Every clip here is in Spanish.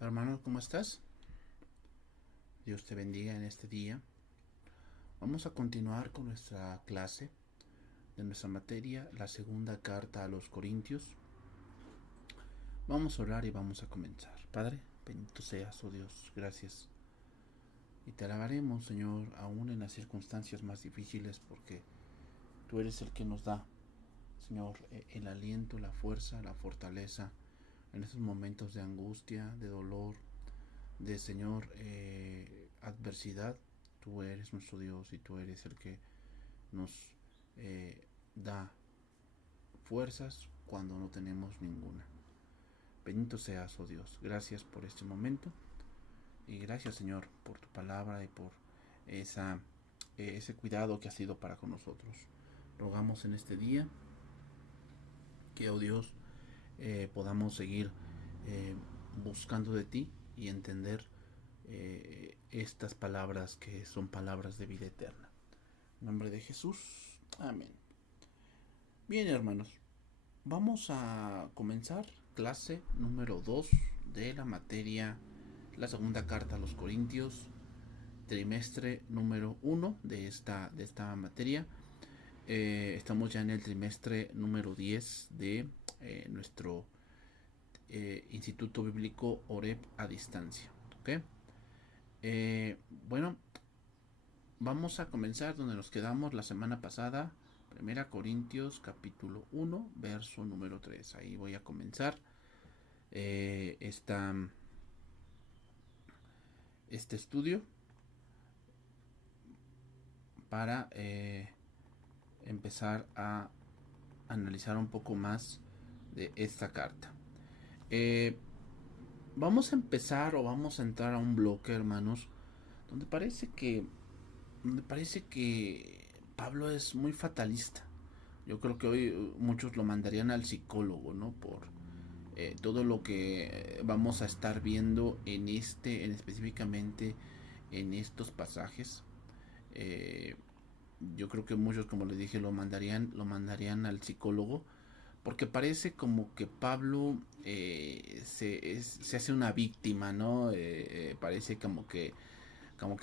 Hermano, ¿cómo estás? Dios te bendiga en este día. Vamos a continuar con nuestra clase de nuestra materia, la segunda carta a los Corintios. Vamos a orar y vamos a comenzar. Padre, bendito seas, oh Dios, gracias. Y te alabaremos, Señor, aún en las circunstancias más difíciles, porque tú eres el que nos da, Señor, el aliento, la fuerza, la fortaleza en esos momentos de angustia, de dolor, de Señor, adversidad. Tú eres nuestro Dios y tú eres el que nos da fuerzas cuando no tenemos ninguna. Bendito seas, oh Dios. Gracias por este momento y gracias, Señor, por tu palabra y por ese cuidado que has sido para con nosotros. Rogamos en este día que, oh Dios, podamos seguir buscando de ti y entender estas palabras que son palabras de vida eterna. En nombre de Jesús, amén. Bien, hermanos, vamos a comenzar clase número 2 de la materia, la segunda carta a los Corintios, trimestre número 1 de esta materia. Estamos ya en el trimestre número 10 de nuestro Instituto Bíblico OREP a distancia. ¿Okay? Bueno, vamos a comenzar donde nos quedamos la semana pasada. Primera Corintios capítulo 1, verso número 3. Ahí voy a comenzar este estudio para empezar a analizar un poco más de esta carta. Vamos a empezar o vamos a entrar a un bloque, hermanos, donde parece que Pablo es muy fatalista. Yo creo que hoy muchos lo mandarían al psicólogo, ¿no? Por todo lo que vamos a estar viendo en específicamente en estos pasajes. Eh, yo creo que muchos, como les dije, lo mandarían al psicólogo, porque parece como que Pablo se hace una víctima, ¿no? Parece como que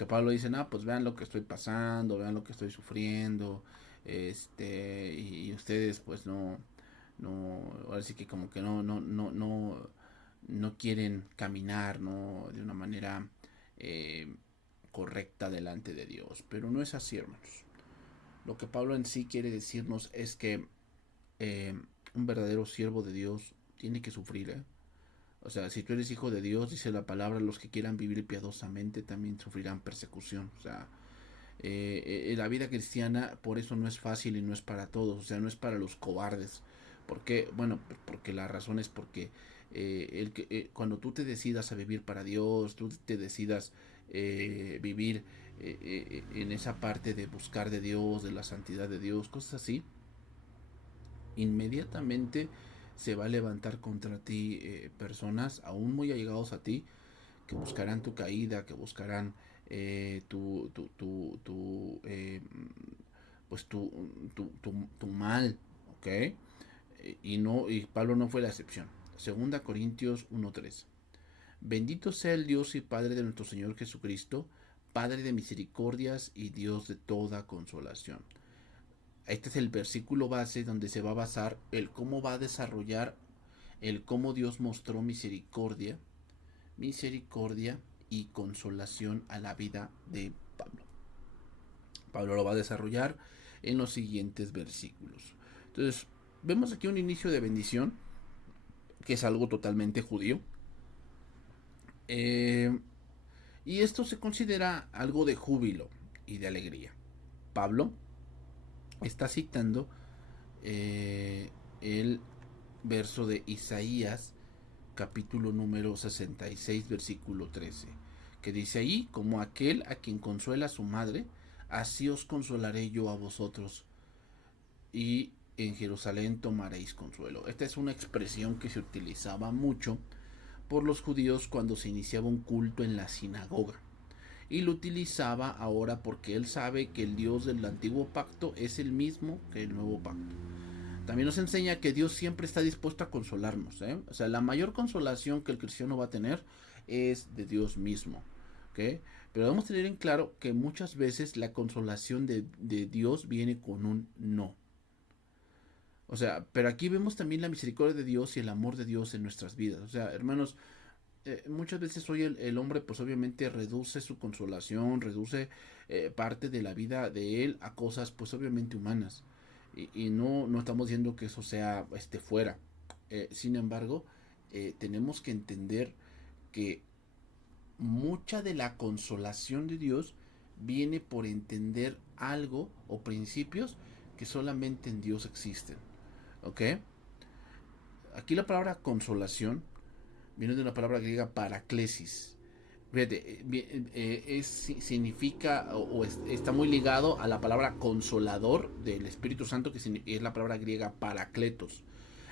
Pablo dice, no, pues vean lo que estoy pasando, vean lo que estoy sufriendo, y ustedes pues ahora sí que como que no quieren caminar, ¿no? De una manera correcta delante de Dios, pero no es así, hermanos. Lo que Pablo en sí quiere decirnos es que eh, un verdadero siervo de Dios tiene que sufrir, ¿eh? O sea, si tú eres hijo de Dios, dice la palabra, los que quieran vivir piadosamente también sufrirán persecución. O sea, la vida cristiana por eso no es fácil y no es para todos. O sea, no es para los cobardes. ¿Por qué? Bueno, porque la razón es porque cuando tú te decidas a vivir para Dios, tú te decidas vivir en esa parte de buscar de Dios, de la santidad de Dios, cosas así, inmediatamente se va a levantar contra ti personas aún muy allegados a ti que buscarán tu caída, que buscarán pues tu mal, ¿ok? Y Pablo no fue la excepción. Segunda Corintios 1:3. Bendito sea el Dios y Padre de nuestro Señor Jesucristo, Padre de misericordias y Dios de toda consolación. Este es el versículo base donde se va a basar el cómo va a desarrollar el cómo Dios mostró misericordia y consolación a la vida de Pablo. Pablo lo va a desarrollar en los siguientes versículos. Entonces, vemos aquí un inicio de bendición, que es algo totalmente judío. Y esto se considera algo de júbilo y de alegría. Pablo está citando el verso de Isaías, capítulo número 66, versículo 13, que dice ahí, como aquel a quien consuela su madre, así os consolaré yo a vosotros, y en Jerusalén tomaréis consuelo. Esta es una expresión que se utilizaba mucho por los judíos cuando se iniciaba un culto en la sinagoga. Y lo utilizaba ahora porque él sabe que el Dios del antiguo pacto es el mismo que el nuevo pacto. También nos enseña que Dios siempre está dispuesto a consolarnos, ¿eh? O sea, la mayor consolación que el cristiano va a tener es de Dios mismo. ¿Ok? Pero debemos tener en claro que muchas veces la consolación de Dios viene con un no. O sea, pero aquí vemos también la misericordia de Dios y el amor de Dios en nuestras vidas. O sea, hermanos, muchas veces hoy el hombre pues obviamente reduce su consolación, reduce parte de la vida de él a cosas pues obviamente humanas. Y no estamos diciendo que eso sea fuera. Sin embargo, tenemos que entender que mucha de la consolación de Dios viene por entender algo o principios que solamente en Dios existen. ¿Ok? Aquí la palabra consolación viene de una palabra griega paraklesis. Fíjate, significa está muy ligado a la palabra consolador del Espíritu Santo, que es la palabra griega parakletos.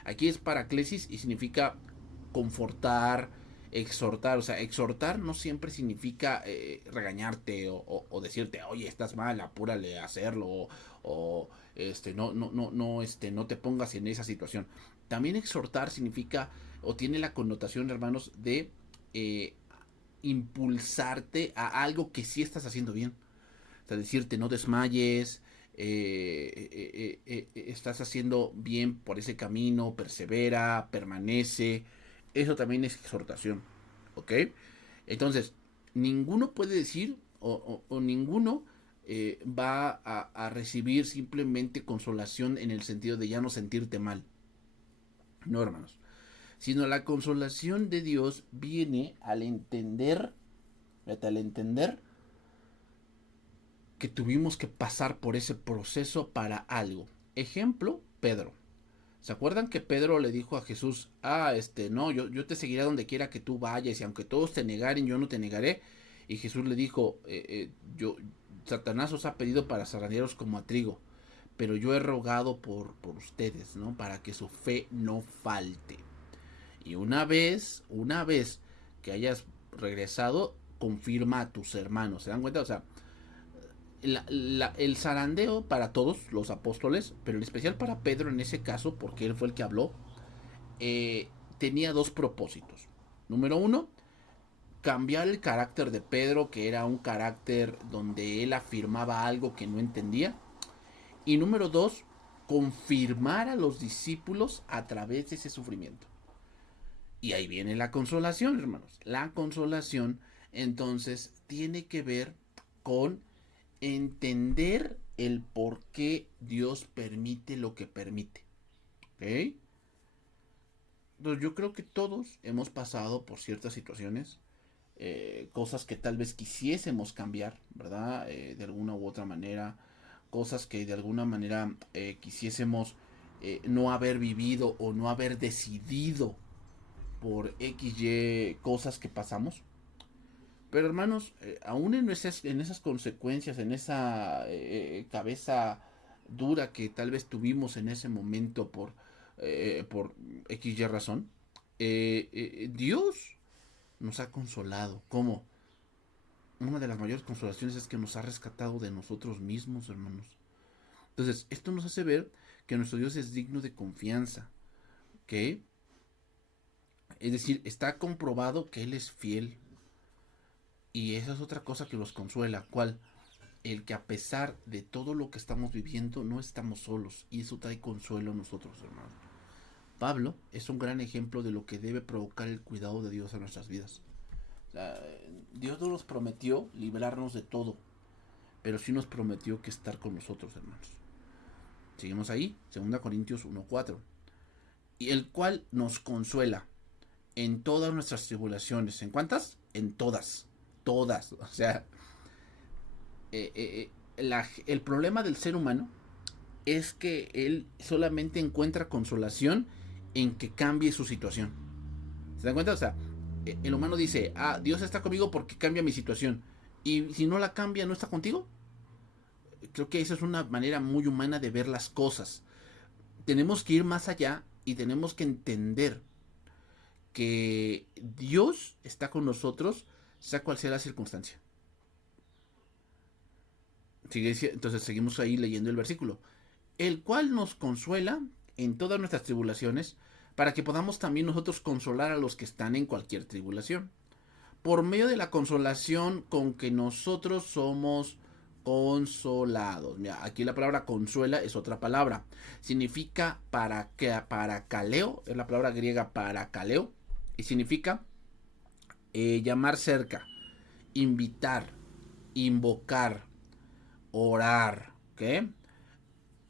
Aquí es paraklesis y significa confortar, exhortar. O sea, exhortar no siempre significa regañarte o decirte, oye, estás mal, apúrale a hacerlo, o no te pongas en esa situación. También exhortar significa o tiene la connotación, hermanos, de eh, impulsarte a algo que sí estás haciendo bien. O sea, decirte no desmayes, estás haciendo bien por ese camino, persevera, permanece. Eso también es exhortación. ¿Ok? Entonces, ninguno puede decir o ninguno va a recibir simplemente consolación en el sentido de ya no sentirte mal. No, hermanos. Sino la consolación de Dios viene al entender que tuvimos que pasar por ese proceso para algo. Ejemplo, Pedro. ¿Se acuerdan que Pedro le dijo a Jesús, no, yo te seguiré donde quiera que tú vayas y aunque todos te negaren, yo no te negaré? Y Jesús le dijo, Satanás os ha pedido para zarandearos como a trigo, pero yo he rogado por ustedes, ¿no? Para que su fe no falte. Y una vez que hayas regresado, confirma a tus hermanos. ¿Se dan cuenta? O sea, el zarandeo para todos los apóstoles, pero en especial para Pedro en ese caso, porque él fue el que habló, tenía dos propósitos. Número uno, cambiar el carácter de Pedro, que era un carácter donde él afirmaba algo que no entendía. Y número dos, confirmar a los discípulos a través de ese sufrimiento. Y ahí viene la consolación, hermanos. La consolación entonces tiene que ver con entender el por qué Dios permite lo que permite. ¿Ok? Entonces yo creo que todos hemos pasado por ciertas situaciones, cosas que tal vez quisiésemos cambiar, ¿verdad? De alguna u otra manera, cosas que de alguna manera quisiésemos no haber vivido o no haber decidido por XY cosas que pasamos. Pero hermanos, aún en esas consecuencias, en esa cabeza dura que tal vez tuvimos en ese momento por XY razón, Dios nos ha consolado. ¿Cómo? Una de las mayores consolaciones es que nos ha rescatado de nosotros mismos, hermanos. Entonces, esto nos hace ver que nuestro Dios es digno de confianza. ¿Ok? Es decir, está comprobado que Él es fiel. Y esa es otra cosa que los consuela. ¿Cuál? El que a pesar de todo lo que estamos viviendo, no estamos solos. Y eso trae consuelo a nosotros, hermanos. Pablo es un gran ejemplo de lo que debe provocar el cuidado de Dios en nuestras vidas. O sea, Dios no nos prometió librarnos de todo, pero sí nos prometió que estar con nosotros, hermanos. Seguimos ahí, 2 Corintios 1:4. Y el cual nos consuela en todas nuestras tribulaciones. ¿En cuántas? En todas. Todas. O sea, el problema del ser humano es que él solamente encuentra consolación en que cambie su situación. ¿Se dan cuenta? O sea, el humano dice, Dios está conmigo porque cambia mi situación. Y si no la cambia, ¿no está contigo? Creo que esa es una manera muy humana de ver las cosas. Tenemos que ir más allá y tenemos que entender que Dios está con nosotros, sea cual sea la circunstancia. Entonces seguimos ahí leyendo el versículo. El cual nos consuela en todas nuestras tribulaciones, para que podamos también nosotros consolar a los que están en cualquier tribulación. por medio de la consolación con que nosotros somos consolados. Mira, aquí la palabra consuela es otra palabra. Significa parakaleo, es la palabra griega parakaleo, y significa llamar cerca, invitar, invocar, orar. ¿Ok?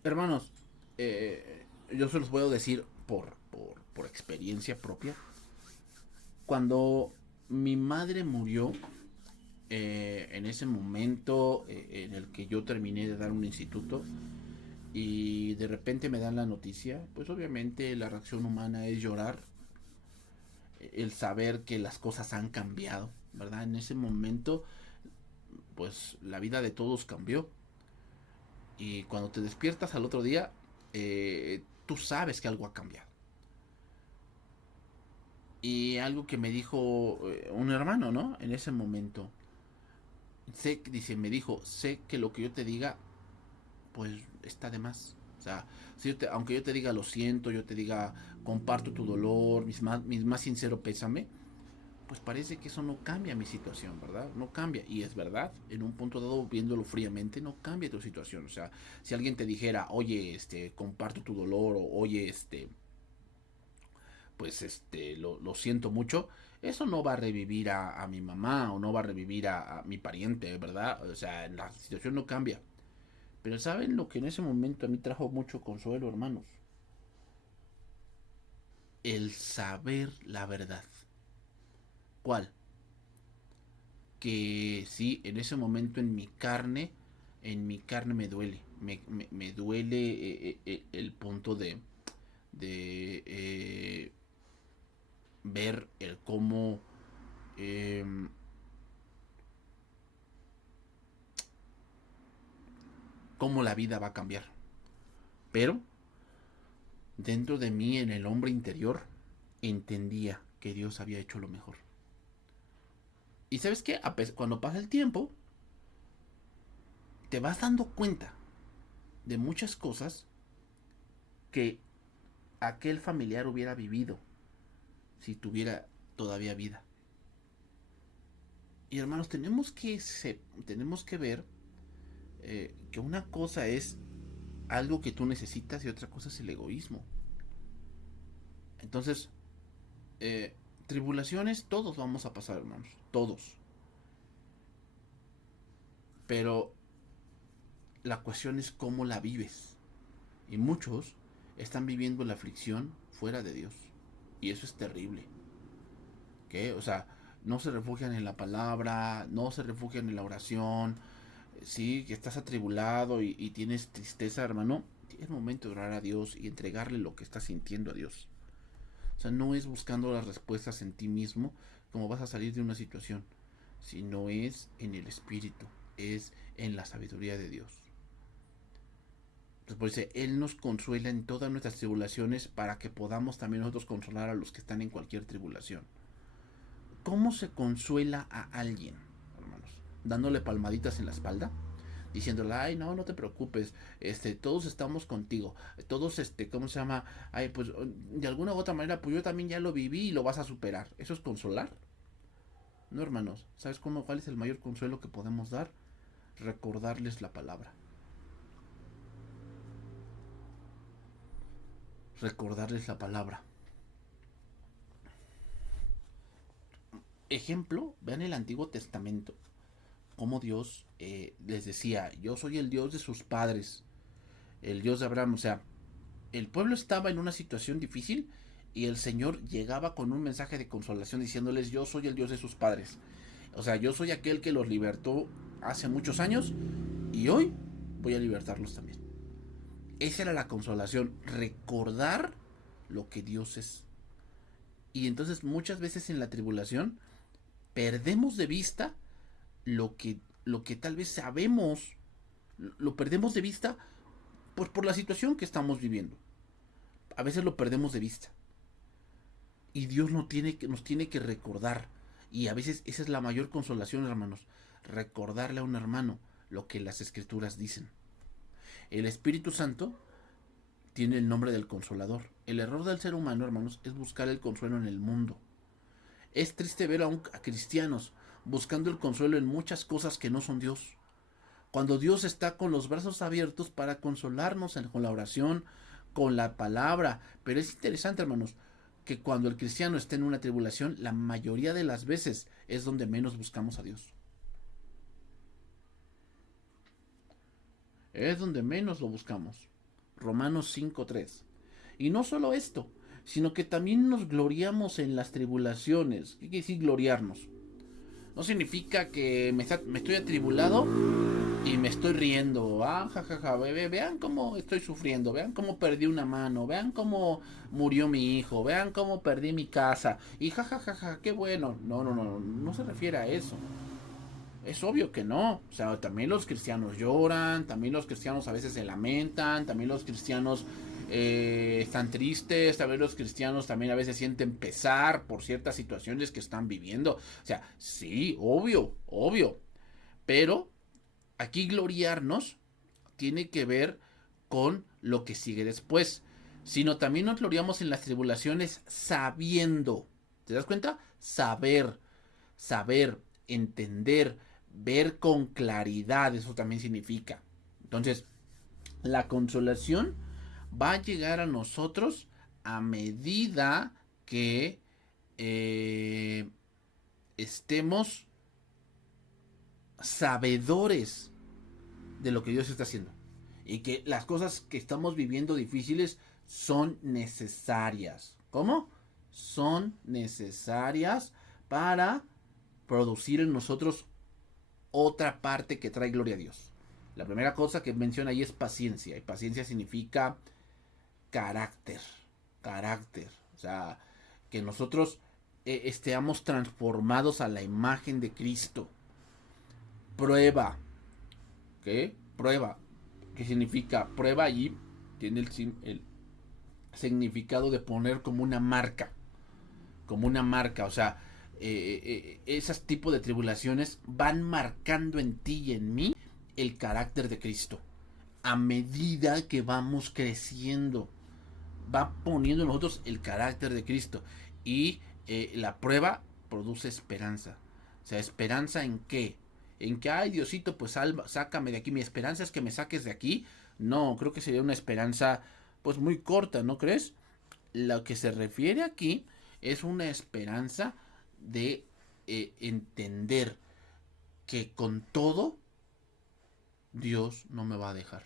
Hermanos, yo se los puedo decir por experiencia propia. Cuando mi madre murió, en ese momento en el que yo terminé de dar un instituto y de repente me dan la noticia, pues obviamente la reacción humana es llorar, el saber que las cosas han cambiado, ¿verdad? En ese momento, pues la vida de todos cambió y cuando te despiertas al otro día, tú sabes que algo ha cambiado. Y algo que me dijo un hermano, ¿no? En ese momento, dice, me dijo, sé que lo que yo te diga pues está de más. O sea, si aunque yo te diga lo siento, yo te diga comparto tu dolor, mi más sincero pésame, pues parece que eso no cambia mi situación, ¿verdad? No cambia. Y es verdad, en un punto dado, viéndolo fríamente, no cambia tu situación. O sea, si alguien te dijera, oye, comparto tu dolor, o oye, pues lo siento mucho, eso no va a revivir a mi mamá o no va a revivir a mi pariente, ¿verdad? O sea, la situación no cambia. Pero ¿saben lo que en ese momento a mí trajo mucho consuelo, hermanos? El saber la verdad. ¿Cuál? Que sí, en ese momento en mi carne me duele. Me duele el punto de ver el eh, cómo la vida va a cambiar. Pero dentro de mí, en el hombre interior, entendía que Dios había hecho lo mejor. Y sabes qué, cuando pasa el tiempo, te vas dando cuenta de muchas cosas que aquel familiar hubiera vivido si tuviera todavía vida. Y hermanos, tenemos que ver que una cosa es algo que tú necesitas y otra cosa es el egoísmo. Entonces, tribulaciones todos vamos a pasar, hermanos, todos. Pero la cuestión es cómo la vives. Y muchos están viviendo la aflicción fuera de Dios. Y eso es terrible. ¿Qué? O sea, no se refugian en la palabra, no se refugian en la oración. Sí, que estás atribulado y tienes tristeza, hermano. Es momento de orar a Dios y entregarle lo que estás sintiendo a Dios. O sea, no es buscando las respuestas en ti mismo como vas a salir de una situación, sino es en el Espíritu, es en la sabiduría de Dios. Entonces, por eso, Él nos consuela en todas nuestras tribulaciones para que podamos también nosotros consolar a los que están en cualquier tribulación. ¿Cómo se consuela a alguien, hermanos? Dándole palmaditas en la espalda, diciéndole, ay, no, no te preocupes, todos estamos contigo, todos, ¿cómo se llama? Ay, pues, de alguna u otra manera, pues yo también ya lo viví y lo vas a superar. ¿Eso es consolar? No, hermanos, ¿sabes cuál es el mayor consuelo que podemos dar? Recordarles la palabra. Recordarles la palabra. Ejemplo, vean el Antiguo Testamento, cómo Dios les decía, yo soy el Dios de sus padres, el Dios de Abraham. O sea, el pueblo estaba en una situación difícil y el Señor llegaba con un mensaje de consolación diciéndoles, yo soy el Dios de sus padres. O sea, yo soy aquel que los libertó hace muchos años y hoy voy a libertarlos también. Esa era la consolación, recordar lo que Dios es. Y entonces muchas veces en la tribulación perdemos de vista lo que tal vez sabemos, lo perdemos de vista pues por la situación que estamos viviendo. A veces lo perdemos de vista. Y Dios nos tiene que recordar. Y a veces esa es la mayor consolación, hermanos. Recordarle a un hermano lo que las escrituras dicen. El Espíritu Santo tiene el nombre del consolador. El error del ser humano, hermanos, es buscar el consuelo en el mundo. Es triste ver a cristianos buscando el consuelo en muchas cosas que no son Dios. Cuando Dios está con los brazos abiertos para consolarnos con la oración, con la palabra. Pero es interesante, hermanos, que cuando el cristiano está en una tribulación, la mayoría de las veces es donde menos buscamos a Dios. Es donde menos lo buscamos. Romanos 5:3. Y no solo esto, sino que también nos gloriamos en las tribulaciones. ¿Qué quiere decir gloriarnos? No significa que me estoy atribulado y me estoy riendo. Ah, jajaja, vean cómo estoy sufriendo, vean cómo perdí una mano, vean cómo murió mi hijo, vean cómo perdí mi casa. Y jajajaja, qué bueno. No, no, no, no se refiere a eso. Es obvio que no. O sea, también los cristianos lloran, también los cristianos a veces se lamentan, también los cristianos están tristes, también los cristianos también a veces sienten pesar por ciertas situaciones que están viviendo. O sea, sí, obvio, obvio. Pero aquí gloriarnos tiene que ver con lo que sigue después. Sino también nos gloriamos en las tribulaciones sabiendo. ¿Te das cuenta? Saber, entender, ver con claridad, eso también significa. Entonces, la consolación va a llegar a nosotros a medida que eh, estemos sabedores de lo que Dios está haciendo. Y que las cosas que estamos viviendo difíciles son necesarias. ¿Cómo? Son necesarias para producir en nosotros otra parte que trae gloria a Dios. La primera cosa que menciona ahí es paciencia. Y paciencia significa carácter. Carácter. O sea, que nosotros estemos transformados a la imagen de Cristo. Prueba. ¿Qué? Prueba. ¿Qué significa? Prueba allí tiene el significado de poner como una marca. Como una marca. O sea, esos tipos de tribulaciones van marcando en ti y en mí el carácter de Cristo. A medida que vamos creciendo, va poniendo en nosotros el carácter de Cristo. Y la prueba produce esperanza. O sea, ¿esperanza en qué? En que, ay Diosito, pues sácame de aquí. Mi esperanza es que me saques de aquí. No, creo que sería una esperanza pues muy corta, ¿no crees? Lo que se refiere aquí es una esperanza de entender que con todo Dios no me va a dejar.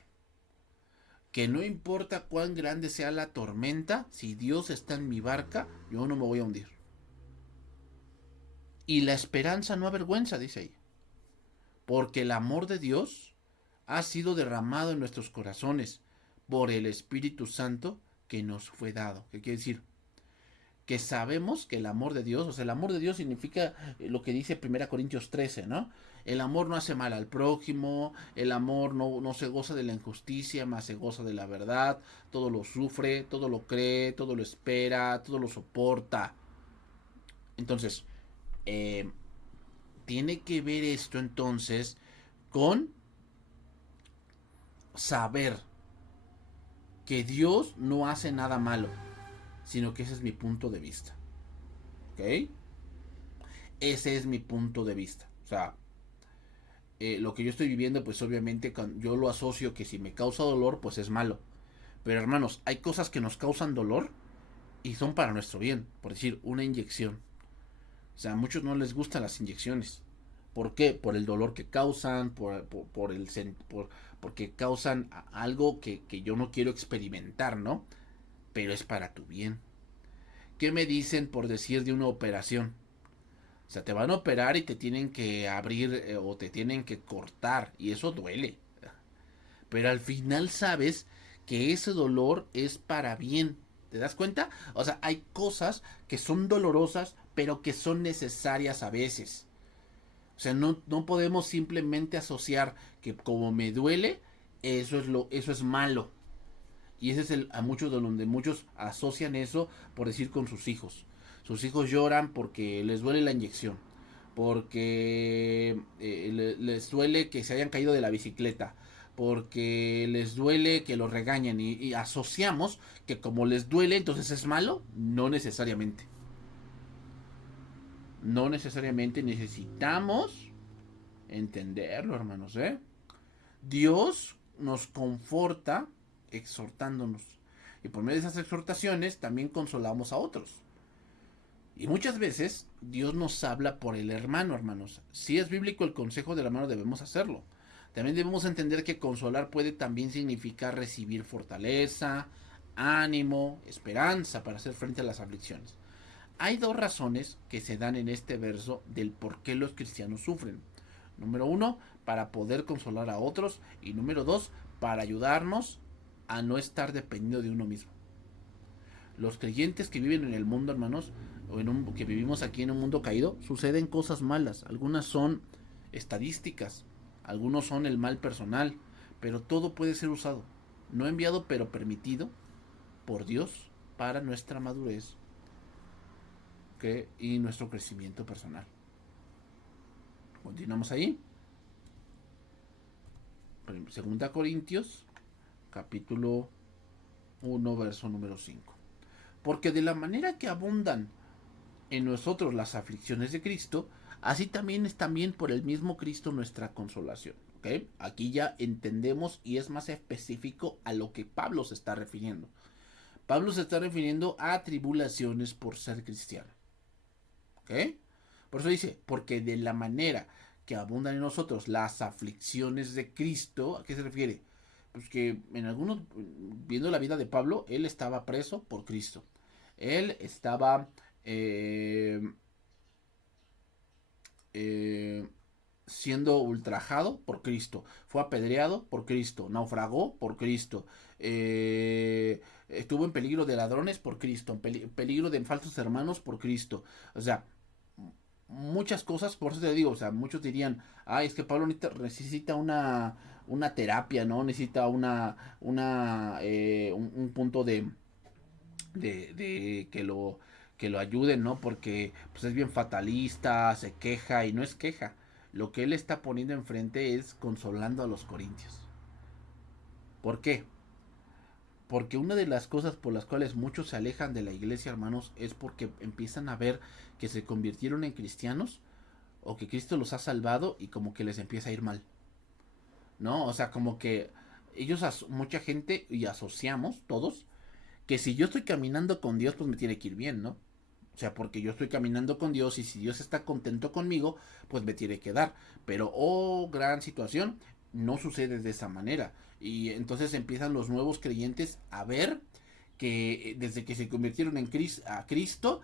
Que no importa cuán grande sea la tormenta, si Dios está en mi barca, yo no me voy a hundir. Y la esperanza no avergüenza, dice ahí. Porque el amor de Dios ha sido derramado en nuestros corazones por el Espíritu Santo que nos fue dado. ¿Qué quiere decir? Que sabemos que el amor de Dios, o sea, el amor de Dios significa lo que dice 1 Corintios 13, ¿no? El amor no hace mal al prójimo, el amor no se goza de la injusticia, más se goza de la verdad, todo lo sufre, todo lo cree, todo lo espera, todo lo soporta. Entonces, eh, tiene que ver esto entonces con saber que Dios no hace nada malo, sino que ese es mi punto de vista. ¿Ok? Ese es mi punto de vista. O sea, lo que yo estoy viviendo, pues obviamente yo lo asocio que si me causa dolor, pues es malo. Pero hermanos, hay cosas que nos causan dolor y son para nuestro bien. Por decir, una inyección. O sea, a muchos no les gustan las inyecciones. ¿Por qué? Por el dolor que causan, porque causan algo que yo no quiero experimentar, ¿no? Pero es para tu bien. ¿Qué me dicen por decir de una operación? O sea, te van a operar y te tienen que abrir o te tienen que cortar y eso duele. Pero al final sabes que ese dolor es para bien. ¿Te das cuenta? O sea, hay cosas que son dolorosas pero que son necesarias a veces. O sea, no podemos simplemente asociar que como me duele, eso es malo. Y ese es a muchos de donde muchos asocian eso, por decir, con sus hijos. Sus hijos lloran porque les duele la inyección, porque les duele que se hayan caído de la bicicleta, porque les duele que los regañen y asociamos que como les duele entonces es malo, no necesariamente. No necesariamente necesitamos entenderlo, hermanos, Dios nos conforta exhortándonos. Y por medio de esas exhortaciones también consolamos a otros. Y muchas veces Dios nos habla por el hermano, hermanos. Si es bíblico el consejo del hermano, debemos hacerlo. También debemos entender que consolar puede también significar recibir fortaleza, ánimo, esperanza para hacer frente a las aflicciones. Hay dos razones que se dan en este verso del por qué los cristianos sufren. Número uno, para poder consolar a otros. Y número dos, para ayudarnos a no estar dependiendo de uno mismo. Los creyentes que viven en el mundo, hermanos, que vivimos aquí en un mundo caído, suceden cosas malas. Algunas son estadísticas, algunos son el mal personal, pero todo puede ser usado. No enviado, pero permitido por Dios para nuestra madurez, y nuestro crecimiento personal. Continuamos ahí. Segunda Corintios, capítulo 1, verso número 5. Porque de la manera que abundan en nosotros las aflicciones de Cristo, así también es también por el mismo Cristo nuestra consolación. ¿Okay? Aquí ya entendemos y es más específico a lo que Pablo se está refiriendo. Pablo se está refiriendo a tribulaciones por ser cristiano. ¿Okay? Por eso dice, porque de la manera que abundan en nosotros las aflicciones de Cristo, ¿a qué se refiere? Pues que en algunos, viendo la vida de Pablo, él estaba preso por Cristo. Él estaba siendo ultrajado por Cristo, fue apedreado por Cristo, naufragó por Cristo, estuvo en peligro de ladrones por Cristo, en peligro de falsos hermanos por Cristo. O sea, muchas cosas, por eso te digo, o sea, muchos dirían, es que Pablo necesita una terapia, ¿no? Necesita un punto de que lo ayuden, ¿no? Porque pues es bien fatalista, se queja y no es queja. Lo que él está poniendo enfrente es consolando a los corintios. ¿Por qué? Porque una de las cosas por las cuales muchos se alejan de la iglesia, hermanos, es porque empiezan a ver que se convirtieron en cristianos o que Cristo los ha salvado y como que les empieza a ir mal. ¿No? O sea, como que mucha gente y asociamos todos que si yo estoy caminando con Dios, pues me tiene que ir bien, ¿no? O sea, porque yo estoy caminando con Dios y si Dios está contento conmigo, pues me tiene que dar. Pero, gran situación, no sucede de esa manera. Y entonces empiezan los nuevos creyentes a ver que desde que se convirtieron en Cristo,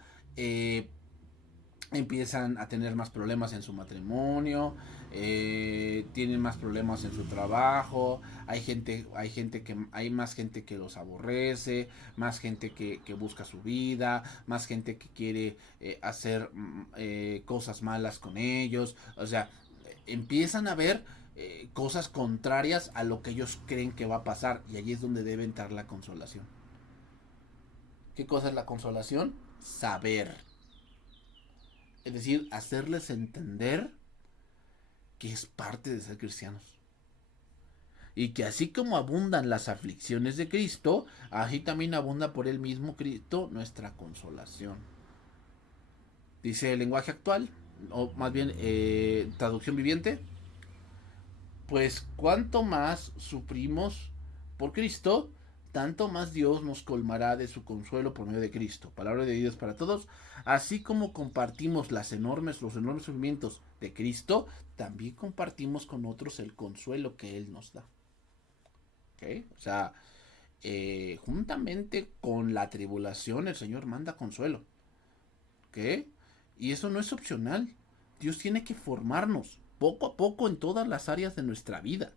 empiezan a tener más problemas en su matrimonio, tienen más problemas en su trabajo, hay más gente que los aborrece, más gente que busca su vida, más gente que quiere hacer cosas malas con ellos. O sea, empiezan a ver cosas contrarias a lo que ellos creen que va a pasar, y allí es donde debe entrar la consolación. ¿Qué cosa es la consolación? Saber. Es decir, hacerles entender que es parte de ser cristianos. Y que así como abundan las aflicciones de Cristo, así también abunda por el mismo Cristo nuestra consolación. Dice el lenguaje actual, o más bien traducción viviente, pues cuanto más sufrimos por Cristo, tanto más Dios nos colmará de su consuelo por medio de Cristo. Palabra de Dios para todos. Así como compartimos los enormes sufrimientos de Cristo, también compartimos con otros el consuelo que Él nos da. ¿Okay? O sea, juntamente con la tribulación, el Señor manda consuelo. ¿Okay? Y eso no es opcional. Dios tiene que formarnos poco a poco en todas las áreas de nuestra vida.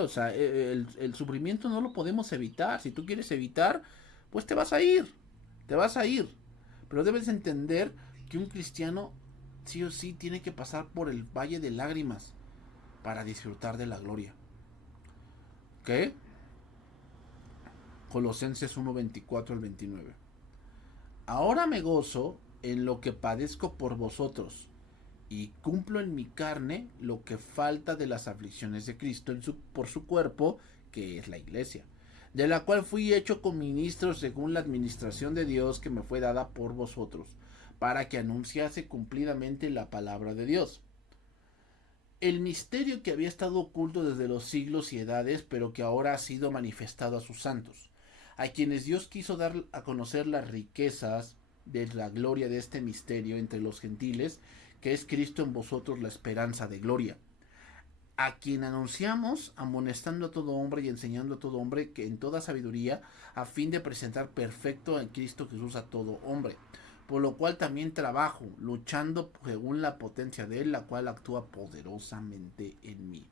O sea, el sufrimiento no lo podemos evitar. Si tú quieres evitar, pues te vas a ir. Te vas a ir. Pero debes entender que un cristiano sí o sí tiene que pasar por el valle de lágrimas para disfrutar de la gloria. ¿Ok? Colosenses 1:24 al 29. Ahora me gozo en lo que padezco por vosotros y cumplo en mi carne lo que falta de las aflicciones de Cristo por su cuerpo, que es la iglesia, de la cual fui hecho coministro según la administración de Dios que me fue dada por vosotros, para que anunciase cumplidamente la palabra de Dios. El misterio que había estado oculto desde los siglos y edades, pero que ahora ha sido manifestado a sus santos, a quienes Dios quiso dar a conocer las riquezas de la gloria de este misterio entre los gentiles, que es Cristo en vosotros la esperanza de gloria, a quien anunciamos, amonestando a todo hombre y enseñando a todo hombre que en toda sabiduría, a fin de presentar perfecto en Cristo Jesús a todo hombre. Por lo cual también trabajo, luchando según la potencia de Él, la cual actúa poderosamente en mí.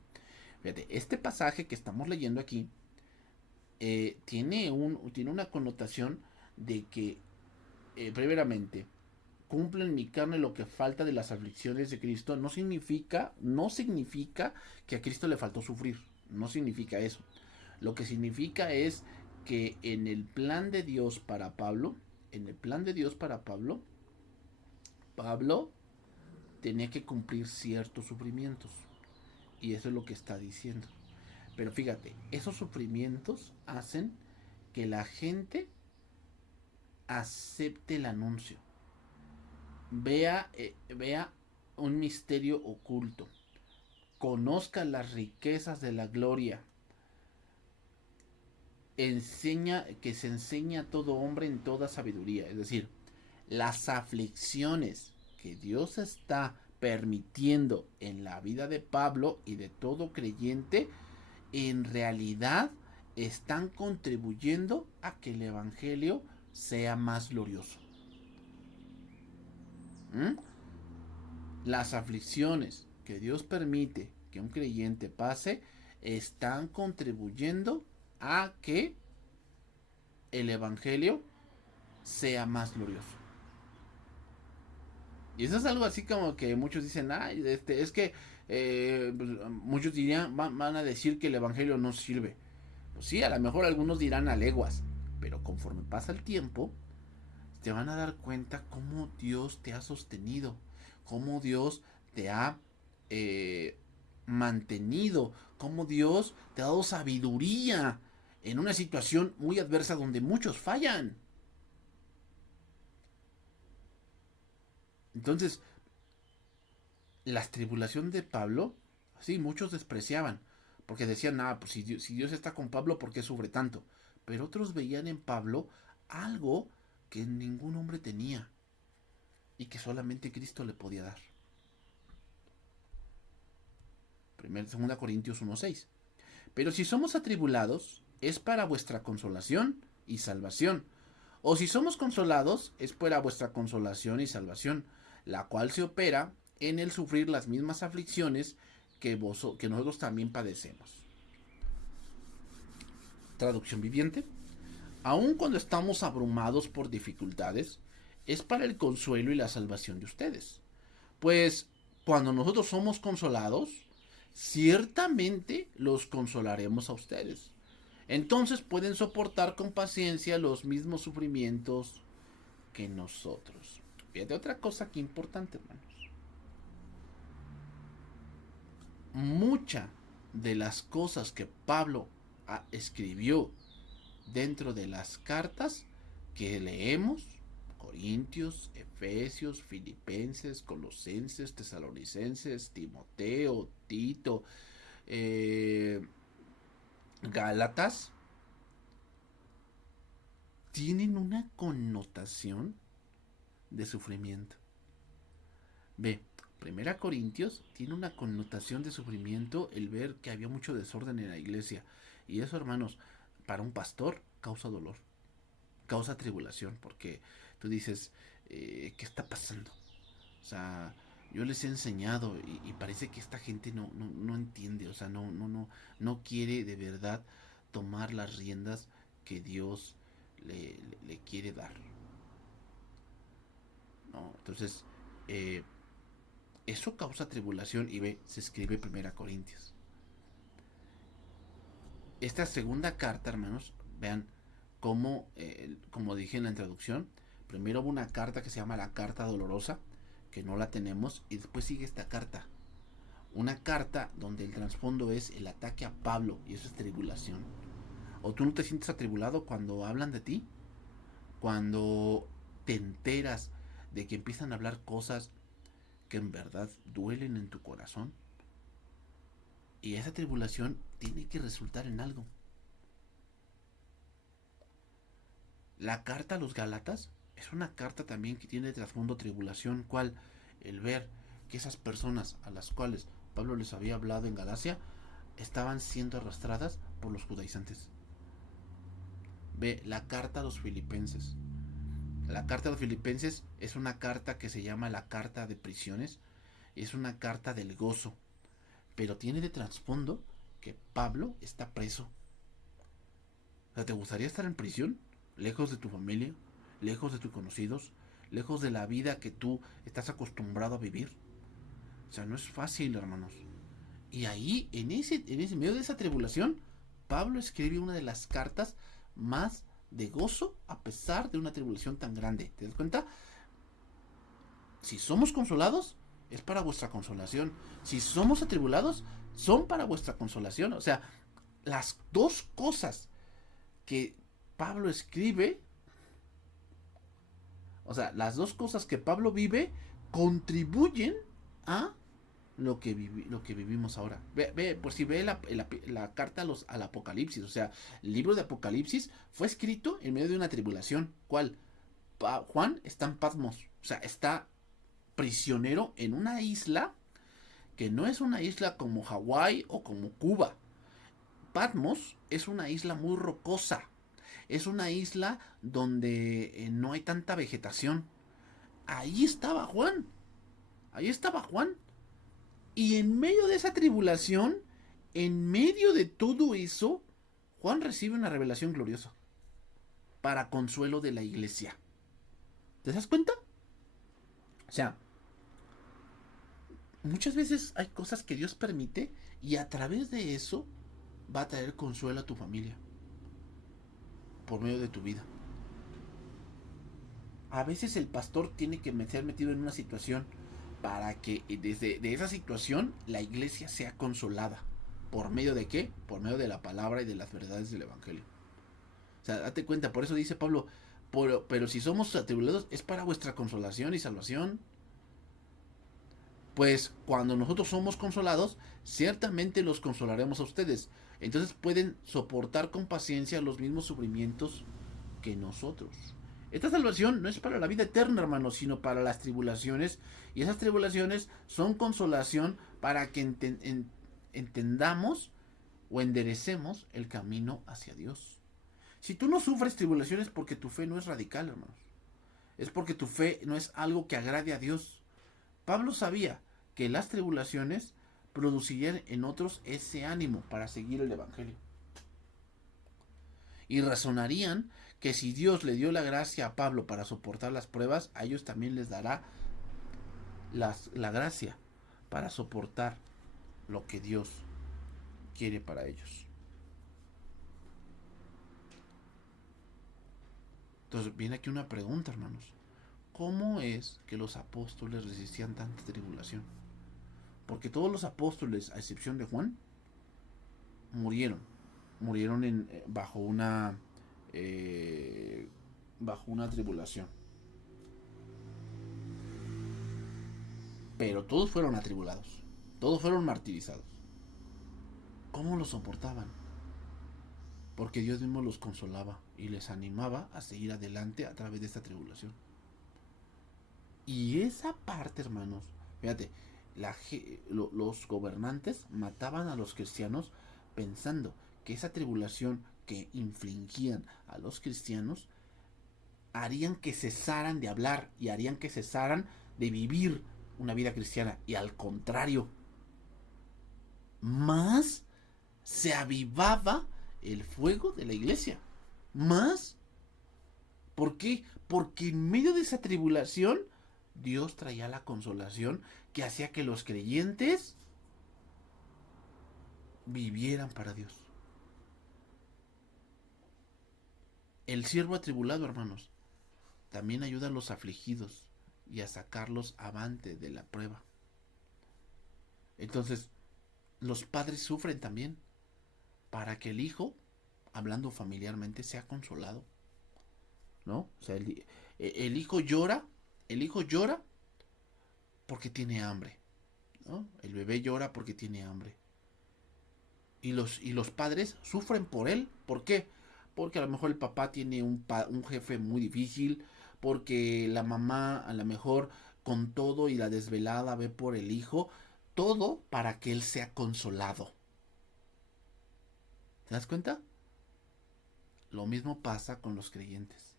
Fíjate, este pasaje que estamos leyendo aquí tiene una connotación de que, primeramente, cumple en mi carne lo que falta de las aflicciones de Cristo. No significa que a Cristo le faltó sufrir. No significa eso. Lo que significa es que en el plan de Dios para Pablo, Pablo tenía que cumplir ciertos sufrimientos. Y eso es lo que está diciendo. Pero fíjate, esos sufrimientos hacen que la gente acepte el anuncio. Vea un misterio oculto. Conozca las riquezas de la gloria. Que se enseña a todo hombre en toda sabiduría. Es decir, las aflicciones que Dios está permitiendo en la vida de Pablo y de todo creyente, en realidad están contribuyendo a que el Evangelio sea más glorioso. Las aflicciones que Dios permite que un creyente pase están contribuyendo a que el Evangelio sea más glorioso. Y eso es algo así como que muchos dicen, es que pues, muchos van a decir que el Evangelio no sirve. Pues sí, a lo mejor algunos dirán a leguas, pero conforme pasa el tiempo, te van a dar cuenta cómo Dios te ha sostenido, cómo Dios te ha mantenido, cómo Dios te ha dado sabiduría en una situación muy adversa donde muchos fallan. Entonces, las tribulaciones de Pablo, sí, muchos despreciaban, porque decían, pues si Dios está con Pablo, ¿por qué sufre tanto? Pero otros veían en Pablo algo que ningún hombre tenía y que solamente Cristo le podía dar. 2 Corintios 1:6. Pero si somos atribulados, es para vuestra consolación y salvación. O si somos consolados, es para vuestra consolación y salvación, la cual se opera en el sufrir las mismas aflicciones que nosotros también padecemos. Traducción viviente. Aun cuando estamos abrumados por dificultades, es para el consuelo y la salvación de ustedes. Pues cuando nosotros somos consolados, ciertamente los consolaremos a ustedes. Entonces pueden soportar con paciencia los mismos sufrimientos que nosotros. Fíjate otra cosa que importante, hermanos. Muchas de las cosas que Pablo escribió dentro de las cartas que leemos, Corintios, Efesios, Filipenses, Colosenses, Tesalonicenses, Timoteo, Tito, Gálatas, tienen una connotación de sufrimiento. Ve, 1 Corintios tiene una connotación de sufrimiento el ver que había mucho desorden en la iglesia. Y eso, hermanos, para un pastor causa dolor, causa tribulación, porque tú dices, ¿qué está pasando? O sea, yo les he enseñado y parece que esta gente no entiende, o sea, no quiere de verdad tomar las riendas que Dios le quiere dar. ¿No? Entonces, eso causa tribulación y se escribe 1 Corintios. Esta segunda carta, hermanos, vean cómo, como dije en la introducción, primero hubo una carta que se llama la carta dolorosa, que no la tenemos, y después sigue esta carta. Una carta donde el trasfondo es el ataque a Pablo, y eso es tribulación. ¿O tú no te sientes atribulado cuando hablan de ti? Cuando te enteras de que empiezan a hablar cosas que en verdad duelen en tu corazón. Y esa tribulación tiene que resultar en algo. La carta a los Gálatas es una carta también que tiene de trasfondo tribulación, cual el ver que esas personas a las cuales Pablo les había hablado en Galacia estaban siendo arrastradas por los judaizantes. Ve la carta a los filipenses. La carta a los filipenses es una carta que se llama la carta de prisiones. Es una carta del gozo. Pero tiene de trasfondo que Pablo está preso. O sea, ¿te gustaría estar en prisión? Lejos de tu familia, lejos de tus conocidos, lejos de la vida que tú estás acostumbrado a vivir. O sea, no es fácil, hermanos. Y ahí, en ese medio de esa tribulación, Pablo escribe una de las cartas más de gozo a pesar de una tribulación tan grande. ¿Te das cuenta? Si somos consolados, es para vuestra consolación. Si somos atribulados, son para vuestra consolación. O sea, las dos cosas que Pablo escribe, o sea, las dos cosas que Pablo vive contribuyen a lo que vivimos ahora. Por si ve la carta al Apocalipsis, o sea, el libro de Apocalipsis fue escrito en medio de una tribulación. ¿Cuál? Juan está en Patmos, o sea, está prisionero en una isla que no es una isla como Hawái o como Cuba. Patmos es una isla muy rocosa, es una isla donde no hay tanta vegetación. Ahí estaba Juan, ahí estaba Juan. Y en medio de esa tribulación, en medio de todo eso, Juan recibe una revelación gloriosa para consuelo de la iglesia. ¿Te das cuenta? O sea, muchas veces hay cosas que Dios permite y a través de eso va a traer consuelo a tu familia por medio de tu vida. A veces el pastor tiene que ser metido en una situación para que desde de esa situación la iglesia sea consolada. ¿Por medio de qué? Por medio de la palabra y de las verdades del evangelio. O sea, date cuenta, por eso dice Pablo, pero si somos atribulados es para vuestra consolación y salvación. Pues cuando nosotros somos consolados, ciertamente los consolaremos a ustedes. Entonces pueden soportar con paciencia los mismos sufrimientos que nosotros. Esta salvación no es para la vida eterna, hermanos, sino para las tribulaciones. Y esas tribulaciones son consolación para que entendamos o enderecemos el camino hacia Dios. Si tú no sufres tribulaciones porque tu fe no es radical, hermanos. Es porque tu fe no es algo que agrade a Dios. Pablo sabía que las tribulaciones producirían en otros ese ánimo para seguir el evangelio. Y razonarían que si Dios le dio la gracia a Pablo para soportar las pruebas, a ellos también les dará la gracia para soportar lo que Dios quiere para ellos. Entonces viene aquí una pregunta, hermanos. ¿Cómo es que los apóstoles resistían tanta tribulación? Porque todos los apóstoles, a excepción de Juan, murieron. Murieron bajo una tribulación. Pero todos fueron atribulados. Todos fueron martirizados. ¿Cómo lo soportaban? Porque Dios mismo los consolaba y les animaba a seguir adelante a través de esta tribulación. Y esa parte, hermanos, fíjate, los gobernantes mataban a los cristianos pensando que esa tribulación que infligían a los cristianos harían que cesaran de hablar y harían que cesaran de vivir una vida cristiana. Y al contrario, más se avivaba el fuego de la iglesia. Más. ¿Por qué? Porque en medio de esa tribulación Dios traía la consolación que hacía que los creyentes vivieran para Dios. El siervo atribulado, hermanos, también ayuda a los afligidos y a sacarlos avante de la prueba. Entonces, los padres sufren también para que el hijo, hablando familiarmente, sea consolado, ¿no? O sea, el hijo llora El hijo llora porque tiene hambre, ¿no? El bebé llora porque tiene hambre. Y los padres sufren por él. ¿Por qué? Porque a lo mejor el papá tiene un jefe muy difícil, porque la mamá a lo mejor con todo y la desvelada ve por el hijo, todo para que él sea consolado. ¿Te das cuenta? Lo mismo pasa con los creyentes.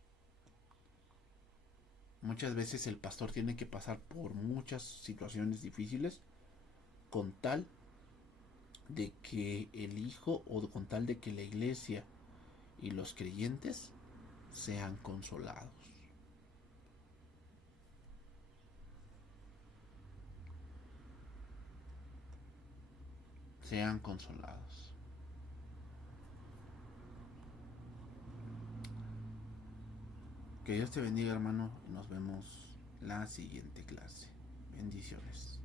Muchas veces el pastor tiene que pasar por muchas situaciones difíciles con tal de que el hijo o con tal de que la iglesia y los creyentes sean consolados. Sean consolados. Que Dios te bendiga, hermano, y nos vemos la siguiente clase. Bendiciones.